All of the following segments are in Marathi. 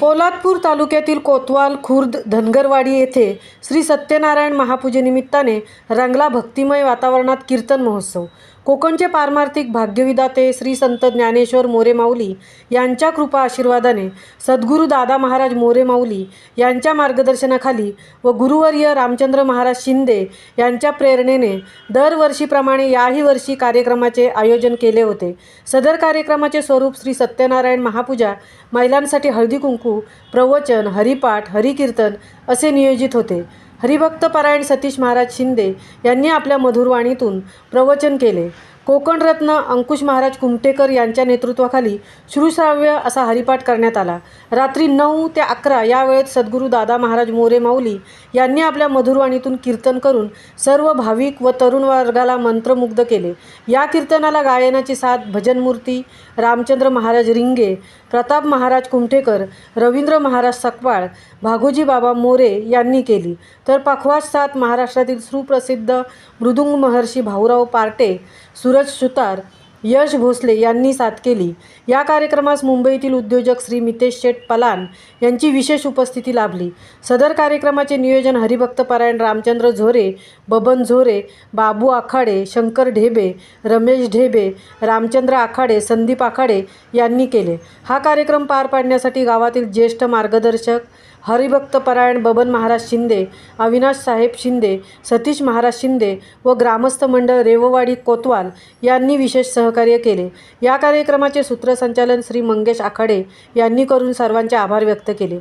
पोलादपूर तालुक्यातील कोतवाल खुर्द धनगरवाडी येथे श्री सत्यनारायण महापूजेनिमित्ताने रंगला भक्तिमय वातावरणात कीर्तन महोत्सव. कोकणचे पारमार्थिक भाग्यविदाते श्री संत ज्ञानेश्वर मोरे माऊली यांच्या कृपा आशीर्वादाने सद्गुरू दादा महाराज मोरे माऊली यांच्या मार्गदर्शनाखाली व गुरुवर्य रामचंद्र महाराज शिंदे यांच्या प्रेरणेने दरवर्षीप्रमाणे याही वर्षी कार्यक्रमाचे आयोजन केले होते. सदर कार्यक्रमाचे स्वरूप श्री सत्यनारायण महापूजा महिलांसाठी हळदी कुंकू प्रवचन हरिपाठ हरिकीर्तन असे नियोजित होते. हरिभक्तपरायण सतीश महाराज शिंदे यांनी आपल्या मधुरवाणीतून प्रवचन केले. कोकणरत्न अंकुश महाराज कुमटेकर यांच्या नेतृत्वाखाली श्रुश्राव्य असा हरिपाठ करण्यात आला. रात्री नऊ ते अकरा या वेळेत सद्गुरू दादा महाराज मोरे माऊली यांनी आपल्या मधुरवाणीतून कीर्तन करून सर्व भाविक व तरुण वर्गाला मंत्रमुग्ध केले. या कीर्तनाला गायनाची साथ भजनमूर्ती रामचंद्र महाराज रिंगे प्रताप महाराज कुमठेकर रवींद्र महाराज सकपाळ भागोजी बाबा मोरे यांनी केली. तर पखवाज साथ महाराष्ट्रातील सुप्रसिद्ध मृदुंग महर्षी भाऊराव पार्टे सूरज सुतार यश भोसले यांनी साथ केली. या कार्यक्रमास मुंबईतील उद्योजक श्री मितेश शेठ पलान यांची विशेष उपस्थिती लाभली. सदर कार्यक्रमाचे नियोजन हरिभक्तपरायण रामचंद्र झोरे बबन झोरे बाबू आखाडे शंकर ढेबे रमेश ढेबे रामचंद्र आखाडे संदीप आखाडे यांनी केले. हा कार्यक्रम पार पाडण्यासाठी गावातील ज्येष्ठ मार्गदर्शक हरिभक्तपरायण बबन महाराज शिंदे अविनाश साहेब शिंदे सतीश महाराज शिंदे व ग्रामस्थ मंडळ रेववाडी कोतवाल यांनी विशेष सहकार्य केले. या कार्यक्रमाचे सूत्रसंचालन श्री मंगेश आखाडे यांनी करून सर्वांचे आभार व्यक्त केले.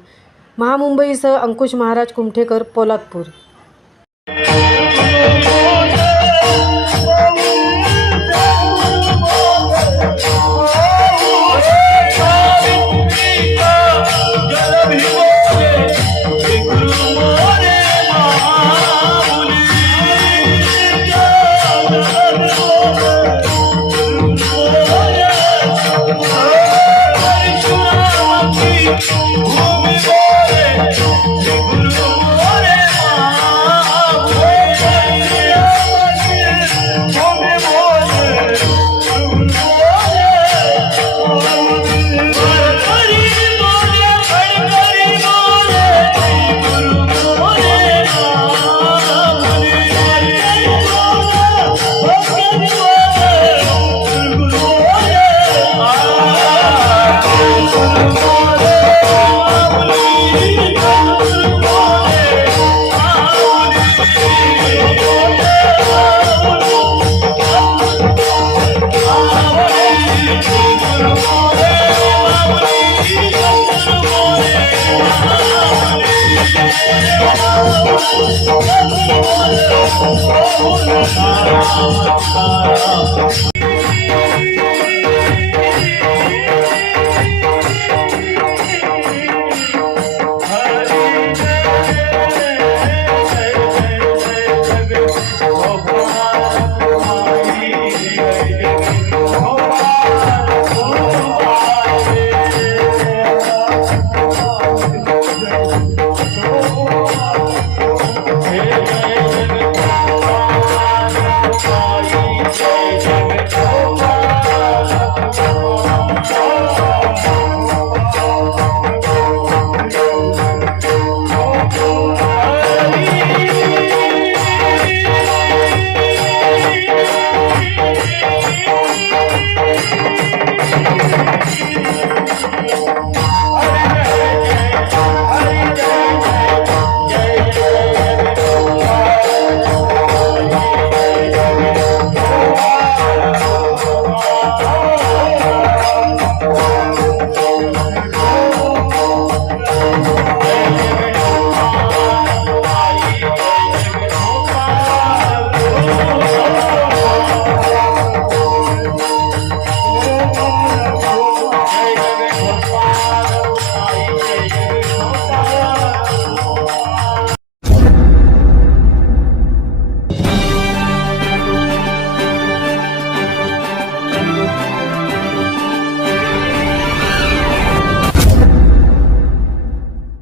महामुंबईसह अंकुश महाराज कुमठेकर पोलादपूर. Oh,